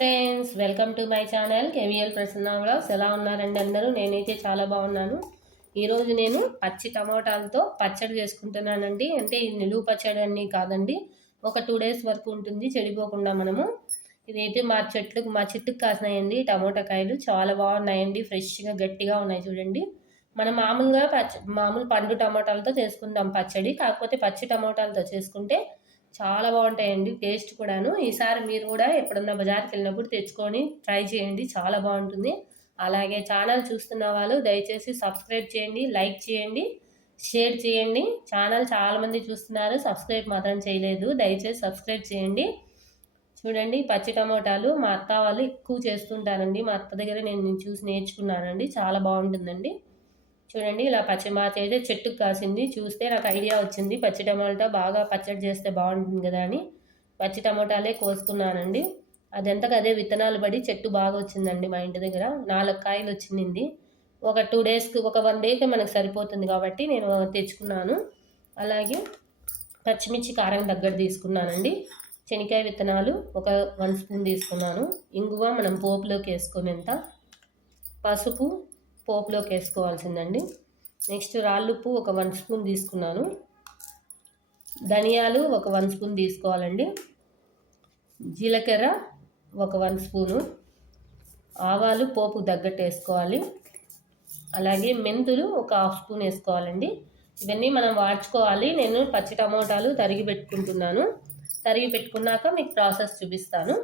Friends, welcome to my channel KVL Prasanna vlogs. ఎలా ఉన్నారండి అందరూ? నేనైతే చాలా బాగున్నాను. ఈరోజు నేను పచ్చి టమోటాలతో పచ్చడి చేసుకుంటున్నానండి. అంటే ఇది నిలువ పచ్చడి అని కాదండి, ఒక 2 days వరకు ఉంటుంది చెడిపోకుండా. ఇదైతే మా చెట్టుకు కాసినాయండి టమోటా కాయలు. చాలా బాగున్నాయండి, ఫ్రెష్గా గట్టిగా ఉన్నాయి చూడండి. మనం మామూలుగా మామూలు పండు టమోటాలతో చేసుకుందాం పచ్చడి, కాకపోతే పచ్చి టమోటాలతో చేసుకుంటే చాలా బాగుంటాయండి, టేస్ట్ కూడాను. ఈసారి మీరు కూడా ఎప్పుడన్నా బజార్కి వెళ్ళినప్పుడు తెచ్చుకొని ట్రై చేయండి, చాలా బాగుంటుంది. అలాగే ఛానల్ చూస్తున్న వాళ్ళు దయచేసి సబ్స్క్రైబ్ చేయండి, లైక్ చేయండి, షేర్ చేయండి. ఛానల్ చాలామంది చూస్తున్నారు, సబ్స్క్రైబ్ మాత్రం చేయలేదు. దయచేసి సబ్స్క్రైబ్ చేయండి. చూడండి, పచ్చి టమోటాలు మా అత్త వాళ్ళు ఎక్కువ చేస్తుంటారండి. మా అత్త దగ్గర నేను చూసి నేర్చుకున్నానండి, చాలా బాగుంటుందండి. చూడండి, ఇలా పచ్చిమాత అయితే చెట్టుకు కాసింది. చూస్తే నాకు ఐడియా వచ్చింది, పచ్చి టమాటా బాగా పచ్చడి చేస్తే బాగుంటుంది కదా అని పచ్చి టమాటాలే కోసుకున్నానండి. అదంతకు అదే విత్తనాలు పడి చెట్టు బాగా వచ్చిందండి. మా ఇంటి దగ్గర 4 కాయలు వచ్చింది. ఒక 2 daysకి, ఒక 1 dayకి మనకు సరిపోతుంది కాబట్టి నేను తెచ్చుకున్నాను. అలాగే పచ్చిమిర్చి కారం దగ్గర తీసుకున్నానండి. శనక్కాయ విత్తనాలు ఒక 1 స్పూన్ తీసుకున్నాను. ఇంగువ మనం పోపులోకి వేసుకునేంత. పసుపు పోపులోకి వేసుకోవాల్సిందండి. నెక్స్ట్ రాళ్ళుప్పు ఒక 1 స్పూన్ తీసుకున్నాను. ధనియాలు ఒక 1 స్పూన్ తీసుకోవాలండి. జీలకర్ర ఒక 1 స్పూను. ఆవాలు పోపు తగ్గట్టు వేసుకోవాలి. అలాగే మెంతులు ఒక 1/2 స్పూన్ వేసుకోవాలండి. ఇవన్నీ మనం వాడ్చుకోవాలి. నేను పచ్చి టమోటాలు తరిగి పెట్టుకుంటున్నాను. తరిగి పెట్టుకున్నాక మీకు ప్రాసెస్ చూపిస్తాను.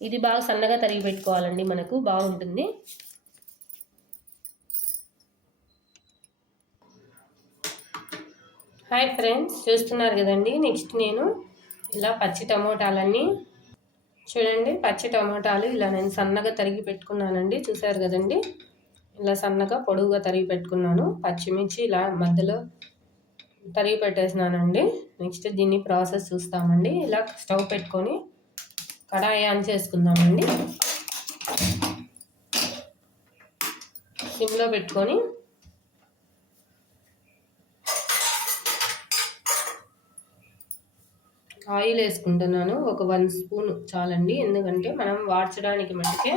ఇది బాగా సన్నగా తరిగి పెట్టుకోవాలండి, మనకు బాగుంటుంది. హాయ్ ఫ్రెండ్స్, చూస్తున్నారు కదండి. నెక్స్ట్ నేను ఇలా పచ్చి టమోటాలన్నీ చూడండి, పచ్చి టమోటాలు ఇలా నేను సన్నగా తరిగి పెట్టుకున్నానండి. చూసారు కదండి, ఇలా సన్నగా పొడుగుగా తరిగి పెట్టుకున్నాను. పచ్చిమిర్చి ఇలా మధ్యలో తరిగి పెట్టేసినానండి. నెక్స్ట్ దీన్ని ప్రాసెస్ చూస్తామండి. ఇలా స్టవ్ పెట్టుకొని కడాయి ఆన్ చేసుకుందామండి. సిమ్లో పెట్టుకొని ఆయిల్ వేసుకుంటున్నాను. ఒక 1 స్పూన్ చాలండి, ఎందుకంటే మనం వాడ్చడానికి మటుకే.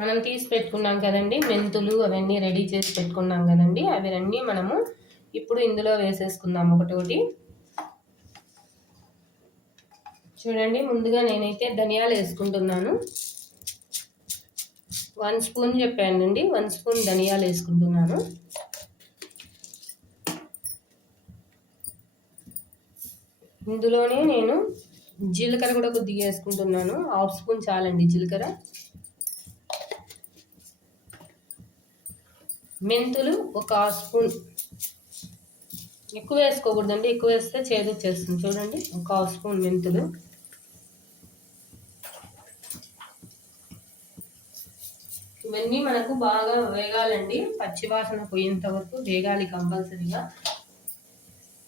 మనం తీసి పెట్టుకున్నాం కదండి మెంతులు, అవన్నీ రెడీ చేసి పెట్టుకున్నాం కదండి, అవన్నీ మనము ఇప్పుడు ఇందులో వేసేసుకుందాం ఒకటోటి. చూడండి, ముందుగా నేనైతే ధనియాలు వేసుకుంటున్నాను. 1 స్పూన్ చెప్పానండి, 1 స్పూన్ ధనియాలు వేసుకుంటున్నాను. ఇందులోనే నేను జీలకర్ర కూడా కొద్దిగా వేసుకుంటున్నాను. 1/2 స్పూన్ చాలండి జీలకర్ర. మెంతులు ఒక 1/2 స్పూన్. ఎక్కువ వేసుకోకూడదండి, ఎక్కువ వేస్తే చేదు వచ్చేస్తుంది. చూడండి, ఒక 1/2 స్పూన్ మెంతులు. ఇవన్నీ మనకు బాగా వేగాలండి, పచ్చివాసన పోయేంత వరకు వేగాలి కంపల్సరీగా.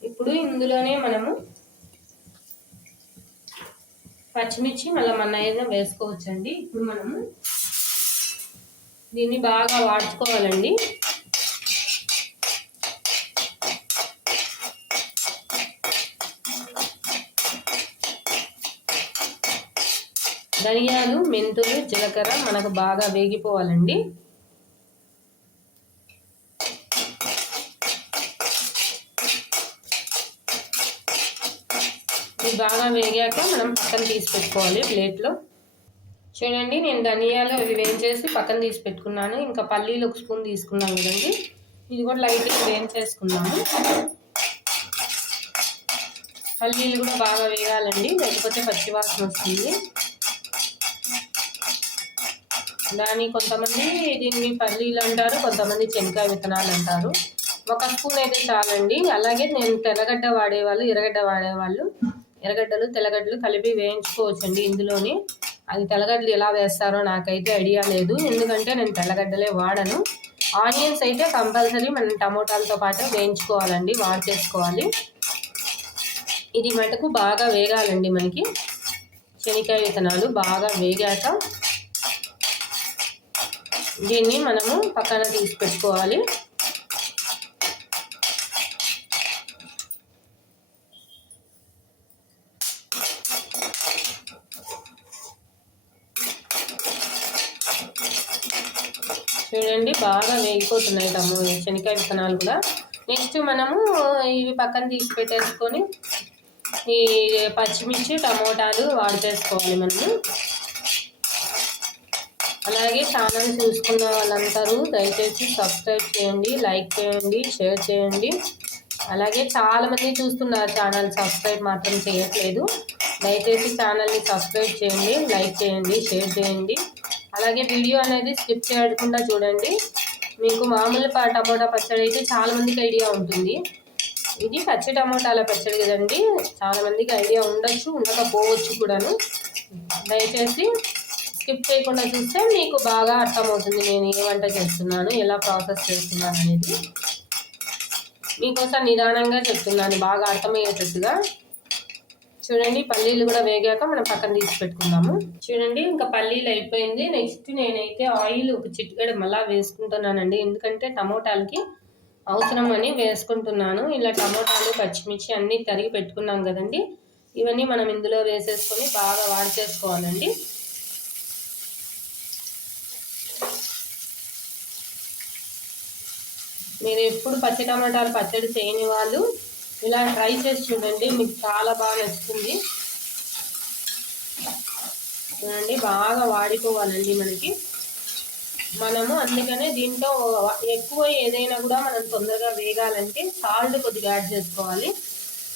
ఇప్పుడు ఇందులోనే మనము పచ్చిమిర్చి మళ్ళీ మన ఏదైనా వేసుకోవచ్చండి. ఇప్పుడు మనము దీన్ని బాగా వాడుకోవాలండి. ధనియాలు, మెంతులు, జీలకర్ర మనకు బాగా వేగిపోవాలండి. ఇది బాగా వేగాక మనం పక్కన తీసి పెట్టుకోవాలి ప్లేట్లో. చూడండి, నేను ధనియాలు అవి వేయించేసి పక్కన తీసి పెట్టుకున్నాను. ఇంకా పల్లీలు 1 స్పూన్ తీసుకున్నాను కదండి, ఇది కూడా లైట్గా వేయించేసుకున్నాము. పల్లీలు కూడా బాగా వేగాలండి, లేకపోతే పచ్చివాసన వస్తుంది. కొంతమంది దీన్ని పల్లీలు అంటారు, కొంతమంది శనక్కాయ విత్తనాలు అంటారు. 1 స్పూన్ అయితే చాలండి. అలాగే నేను తెల్లగడ్డ వాడేవాళ్ళు, ఎర్రగడ్డ వాడేవాళ్ళు ఎర్రగడ్డలు తెల్లగడ్డలు కలిపి వేయించుకోవచ్చండి ఇందులోని. అది తెల్లగడ్డలు ఎలా వేస్తారో నాకైతే ఐడియా లేదు, ఎందుకంటే నేను తెల్లగడ్డలే వాడను. ఆనియన్స్ అయితే కంపల్సరీ మనం టమోటాలతో పాటు వేయించుకోవాలండి, వాడుచేసుకోవాలి. ఇది మటుకు బాగా వేగాలండి మనకి. శనక్కాయ విత్తనాలు బాగా వేగాక దీన్ని మనము పక్కన తీసి పెట్టుకోవాలి. చూడండి బాగా వేగిపోతున్నాయి శనగకాయ విత్తనాలు కూడా. నెక్స్ట్ మనము ఇవి పక్కన తీసి పెట్టేసుకొని ఈ పచ్చిమిర్చి టమోటాలు వాడిచేసుకోవాలి మనము. అలాగే ఛానల్ చూసుకున్న వాళ్ళందరూ దయచేసి సబ్స్క్రైబ్ చేయండి, లైక్ చేయండి, షేర్ చేయండి. అలాగే చాలామంది చూస్తున్నారు ఛానల్, సబ్స్క్రైబ్ మాత్రం చేయట్లేదు. దయచేసి ఛానల్ని సబ్స్క్రైబ్ చేయండి, లైక్ చేయండి, షేర్ చేయండి. అలాగే వీడియో అనేది స్కిప్ చేయకుండా చూడండి. మీకు మామూలు టమోటా పచ్చడి అయితే చాలామందికి ఐడియా ఉంటుంది. ఇది పచ్చి టమోటాల పచ్చడి కదండి, చాలామందికి ఐడియా ఉండొచ్చు, ఉండకపోవచ్చు కూడాను. దయచేసి స్కిప్ చేయకుండా చూస్తే మీకు బాగా అర్థమవుతుంది నేను ఏ వంట చేస్తున్నాను, ఎలా ప్రాసెస్ చేస్తున్నాను అనేది. మీకోసం నిదానంగా చెప్తున్నాను, బాగా అర్థమయ్యేటట్టుగా. చూడండి పల్లీలు కూడా వేగాక మనం పక్కన తీసి పెట్టుకుందాము. చూడండి ఇంకా పల్లీలు అయిపోయింది. నెక్స్ట్ నేనైతే ఆయిల్ ఒక చిటికెడు మళ్ళా వేసుకుంటున్నానండి, ఎందుకంటే టమోటాలకి అవసరం అని వేసుకుంటున్నాను. ఇలా టమోటాలు పచ్చిమిర్చి అన్నీ తరిగి పెట్టుకున్నాం కదండి, ఇవన్నీ మనం ఇందులో వేసేసుకొని బాగా వాడిచేసుకోవాలండి. మీరు ఎప్పుడు పచ్చి టమాటాలు పచ్చడి చేయని వాళ్ళు ఇలా ట్రై చేసి చూడండి, మీకు చాలా బాగా నచ్చుతుంది. చూడండి బాగా వాడిపోవాలండి మనము అందుకనే దీంట్లో ఎక్కువ ఏదైనా కూడా మనం తొందరగా వేగాలంటే సాల్ట్ కొద్దిగా యాడ్ చేసుకోవాలి.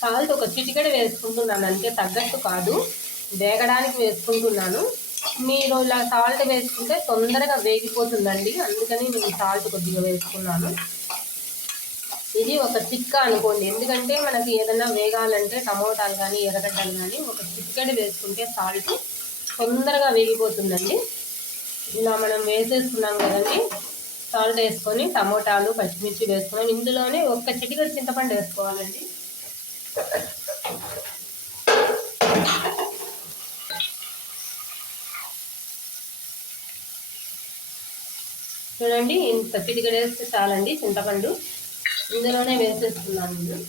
సాల్ట్ ఒక చిటికెడు వేసుకుంటున్నాను, అంతే, తగ్గట్టు కాదు, వేగడానికి వేసుకుంటున్నాను. మీరు ఇలా సాల్ట్ వేసుకుంటే తొందరగా వేగిపోతుందండి, అందుకని నేను సాల్ట్ కొద్దిగా వేసుకున్నాను. ఇది ఒక చిట్కా అనుకోండి, ఎందుకంటే మనకి ఏదైనా వేగాలంటే టమోటాలు కానీ ఎర్రగడ్డలు కానీ ఒక చిటికెడు వేసుకుంటే సాల్ట్ తొందరగా వేగిపోతుందండి. ఇలా మనం వేసేసుకున్నాం కదండి, సాల్ట్ వేసుకొని టమోటాలు పచ్చిమిర్చి వేసుకున్నాం. ఇందులోనే ఒక్క చిటికెడు చింతపండు వేసుకోవాలండి. చూడండి ఇంత చిటికెడు వేస్తే చాలండి చింతపండు, ఇందులోనే వేసేస్తున్నాను నేను.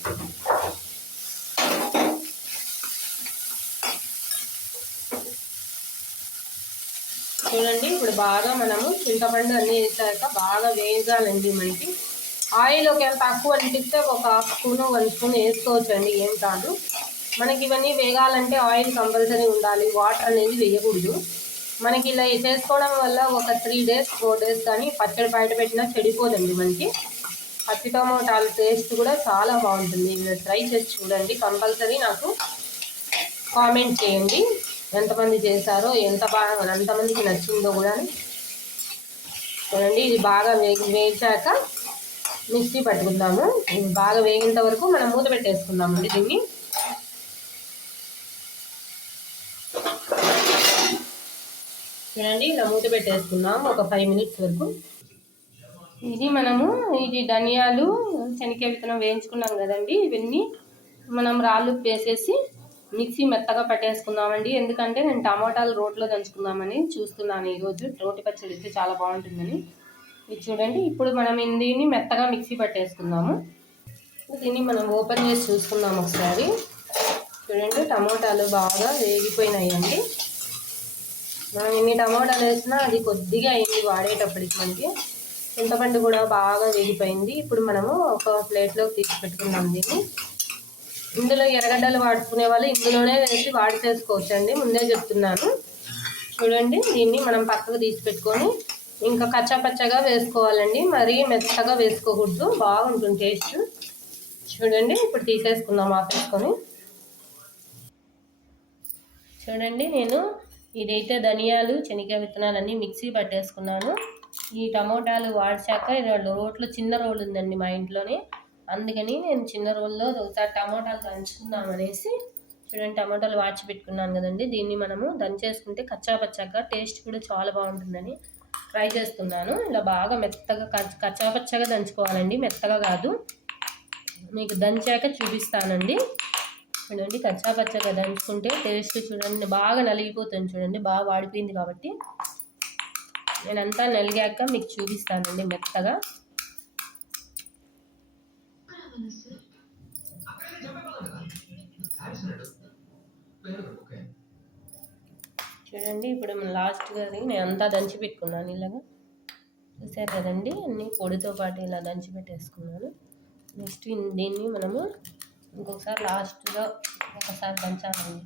చూడండి ఇప్పుడు బాగా మనము చింతపండు అన్నీ వేసాక బాగా వేగాలండి. మనకి ఆయిల్ ఒకవేళ తక్కువ అనిపిస్తే ఒక హాఫ్ స్పూను 1 స్పూన్ వేసుకోవచ్చండి, ఏం కాదు. మనకి ఇవన్నీ వేగాలంటే ఆయిల్ కంపల్సరీ ఉండాలి, వాటర్ అనేది వేయకూడదు. మనకి ఇలా చేసుకోవడం వల్ల ఒక 3 డేస్ 4 డేస్ కానీ పచ్చడి బయట పెట్టినా చెడిపోదండి. మనకి పచ్చి టమోటాల టేస్ట్ కూడా చాలా బాగుంటుంది. మీరు ట్రై చేసి చూడండి, కంపల్సరీ నాకు కామెంట్ చేయండి ఎంతమంది చేశారో, ఎంతమందికి నచ్చిందో కూడా. చూడండి ఇది బాగా వేగాక మిక్సీ పట్టుకుందాము. ఇది బాగా వేగేంత వరకు మనం మూత పెట్టేసుకుందామండి దీన్ని. చూడండి ఇలా మూత పెట్టేసుకుందాం ఒక 5 మినిట్స్ వరకు. ఇది ధనియాలు శనగకాయ విత్తనం వేయించుకున్నాం కదండి, ఇవన్నీ మనం రాళ్ళు వేసేసి మిక్సీ మెత్తగా పట్టేసుకుందామండి. ఎందుకంటే నేను టమాటాలు రోట్లో దంచుకుందామని చూస్తున్నాను ఈరోజు, రోటి పచ్చడి అయితే చాలా బాగుంటుందని. ఇది చూడండి ఇప్పుడు మనం దీన్ని మెత్తగా మిక్సీ పట్టేసుకుందాము. దీన్ని మనం ఓపెన్ చేసి చూసుకుందాం ఒకసారి. చూడండి టమాటాలు బాగా వేగిపోయినాయండి. మనం ఇన్ని టమాటాలు వేసినా అది కొద్దిగా అయింది వాడేటప్పటికి. మనకి చింతపండు కూడా బాగా వేగిపోయింది. ఇప్పుడు మనము ఒక ప్లేట్లోకి తీసి పెట్టుకుందాం దీన్ని. ఇందులో ఎర్రగడ్డలు వాడుకునే వాళ్ళు ఇందులోనే వేసి వాడి చేసుకోవచ్చండి, ముందే చెప్తున్నాను. చూడండి దీన్ని మనం పక్కకు తీసి పెట్టుకొని ఇంకా కచ్చాపచ్చగా వేసుకోవాలండి, మరీ మెత్తగా వేసుకోకూడదు, బాగుంటుంది టేస్ట్. చూడండి ఇప్పుడు తీసేసుకుందాం ఆపేసుకొని. చూడండి నేను ఇదైతే ధనియాలు శనగకాయ విత్తనాలన్నీ మిక్సీ పట్టేసుకున్నాను. ఈ టమోటాలు వాడిచాక రోట్లో చిన్న రోలు ఉందండి మా ఇంట్లోనే, అందుకని నేను చిన్న రోల్లో ఒకసారి టమోటాలు దంచుకుందాం అనేసి. చూడండి టమోటాలు వాడ్చి పెట్టుకున్నాను కదండి, దీన్ని మనము దంచేసుకుంటే కచ్చాపచ్చాగా టేస్ట్ కూడా చాలా బాగుంటుందని ట్రై చేస్తున్నాను. ఇలా బాగా మెత్తగా కచ్చాపచ్చాగా దంచుకోవాలండి, మెత్తగా కాదు. మీకు దంచాక చూపిస్తానండి. చూడండి కచ్చాపచ్చాగా దంచుకుంటే టేస్ట్ చూడండి బాగా నలిగిపోతుంది. చూడండి బాగా వాడిపోయింది కాబట్టి నేనంతా నలిగాక మీకు చూపిస్తానండి మెత్తగా. చూడండి ఇప్పుడు లాస్ట్గా నేను అంతా దంచి పెట్టుకున్నాను ఇలాగా, చూసారు కదండి, అన్నీ పొడితో పాటు ఇలా దంచి పెట్టేసుకున్నాను. నెక్స్ట్ దీన్ని మనము ఇంకొకసారి లాస్ట్లో ఒకసారి దంచాలండి.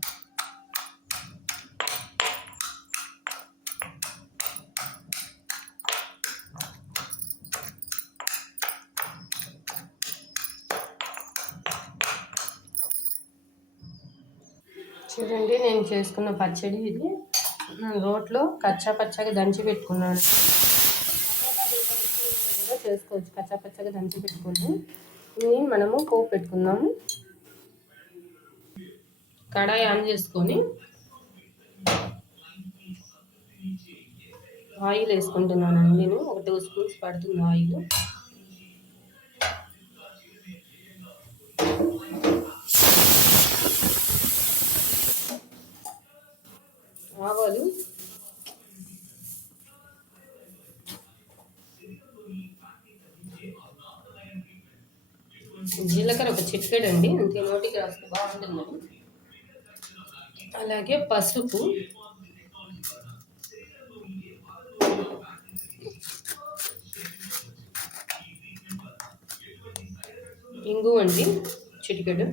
చూడండి, నేను చేసుకున్న పచ్చడి ఇది. రోట్లో పచ్చగా దంచి పెట్టుకున్నాను. కూడా చేసుకోవచ్చు, పచ్చగా దంచి పెట్టుకుని ఇది మనము పోపు పెట్టుకుందాము. కడాయి ఆన్ చేసుకొని ఆయిల్ వేసుకుంటున్నానండి. నేను ఒక 2 స్పూన్స్ పడుతుంది ఆయిల్. ఆవాలు, జీలకర్ర ఒక చిటికెడు అండి, అంతే, నోటికి రాస్తే బాగుంటుందని. అలాగే పసుపు, ఇంగువ అండి చిటికెడు,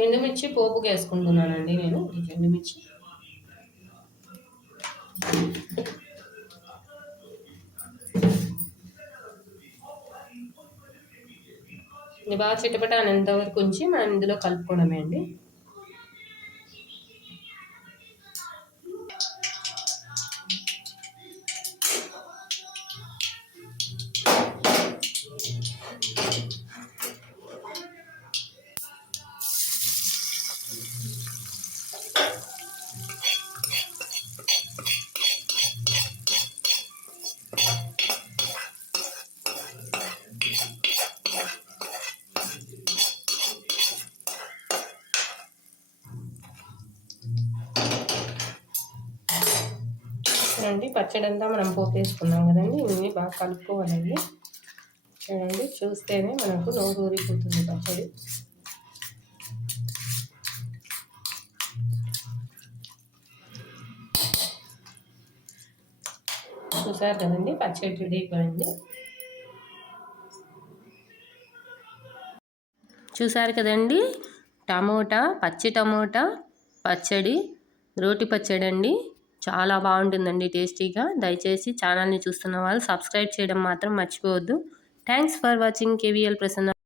ఎండుమిర్చి పోపుకి వేసుకుంటున్నానండి నేను. ఎండుమిర్చి ఇది బాగా చిటపట అనేంత వరకు ఉంచి మనం ఇందులో కలుపుకోవడమే అండి. చూడండి, పచ్చడి అంతా మనం పోపు వేసుకున్నాం కదండి, ఇవన్నీ బాగా కలుపుకోవాలండి. చూడండి, చూస్తేనే మనకు నోరు ఊరిపోతుంది పచ్చడి. చూసారు కదండి, పచ్చడి రెడీ అయిపోయింది. చూసారు కదండి, పచ్చి టమోటా పచ్చడి, రోటి పచ్చడి అండి. చాలా బాగుంటుందండి, టేస్టీగా. దయచేసి ఛానల్ని చూస్తున్న వాళ్ళు సబ్స్క్రైబ్ చేయడం మాత్రం మర్చిపోవద్దు. Thanks for watching KVL Prasanna.